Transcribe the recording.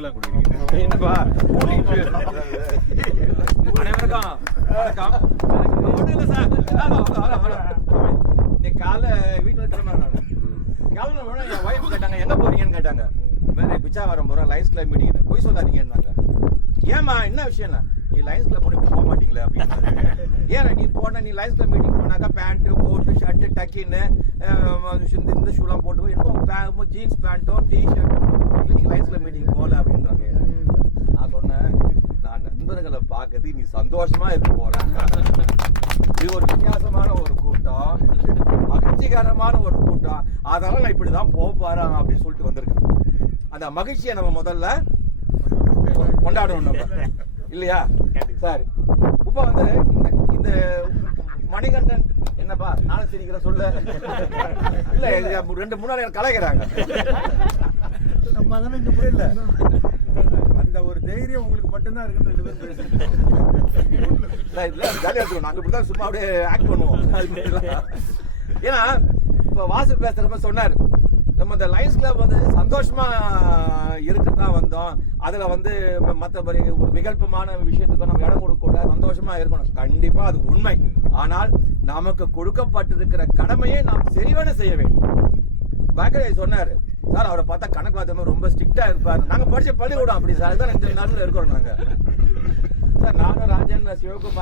மைக்கெல்லாம் கொடுக்குறீங்க என்னப்பா அனைவருக்கும் வணக்கம். ஒன்றும் இல்லை சார், இன்னைக்கு காலைல வீட்டில் கிளம்புறேன். நான் கிளம்புன என் ஒய்ஃப் கேட்டாங்க எங்கே போறீங்கன்னு கேட்டாங்க. வேறு பிச்சாவரம் போகிறேன், லைன்ஸ் கிளப் மீட்டிங். போய் சொல்லாதீங்கன்னாங்க. ஏம்மா என்ன விஷயம்னா, நீ லைன்ஸ் கிளப் போய் போக மாட்டீங்களே அப்படின்னு. ஏன்னா நீ போன நீ லைன்ஸ் கிளப் மீட்டிங் போனாக்கா பேண்ட்டு கோட்டு ஷர்ட்டு டக்கின்னு இந்த ஷூலாம் போட்டு போய் இன்னும் ஜீன்ஸ் பேண்ட்டும் டிஷர்ட்டும் நீங்கள் லைன்ஸ் கிளப் மீட்டிங் போகல அப்படின்றாங்க. நான் சொன்னேன், நான் நண்பர்களை பார்க்கறதுக்கு நீ சந்தோஷமா இருக்க போற. இது ஒரு வித்தியாசமான ஒரு கூட்டம், மகிழ்ச்சிகரமான ஒரு கூட்டம், அதனால நான் இப்படிதான் போறேன் அப்படின்னு சொல்லிட்டு வந்திருக்கேன். அந்த மகிழ்ச்சியை நம்ம முதல்ல கொண்டாடணும் நம்ம, இல்லையா சார்? இப்ப வந்து இந்த மணிகண்டன் என்னப்பா நானும் சிரிக்கிறேன் சொல்ல இல்ல, 2-3 நாள் கலைக்கிறாங்க. அந்த ஒரு தைரியம் உங்களுக்கு மட்டும்தான் இருக்குன்னு ஜாலியா இருக்கும். நாங்க இப்படிதான் சும்மா அப்படியே ஆக்ட் பண்ணுவோம். ஏன்னா இப்ப வாசல் பேசுறப்ப சொன்னார், நம்ம இந்த லைன்ஸ் கிளப் வந்து சந்தோஷமா இருக்குன்னு தான் வந்தோம். அதுல வந்து மற்றபடி ஒரு விகல்பமான விஷயத்துக்கு நம்ம இடம் கொடுக்க சந்தோஷமா இருக்கணும். கண்டிப்பா அது உண்மை. ஆனால் நமக்கு கொடுக்கப்பட்டிருக்கிற கடமையை நாம் சரிவன செய்ய வேண்டும். பாக்கரே சொன்னாரு, சார் அவரை பார்த்தா கணக்கு வாத்தியமா ரொம்ப ஸ்ட்ரிக்டா இருப்பாரு. நாங்க படிச்ச பள்ளிக்கூடம் அப்படி சார், அதுதான் இந்த நாளில் இருக்கிறோம் நாங்க. சார் நானும் ராஜன் சிவகுமார்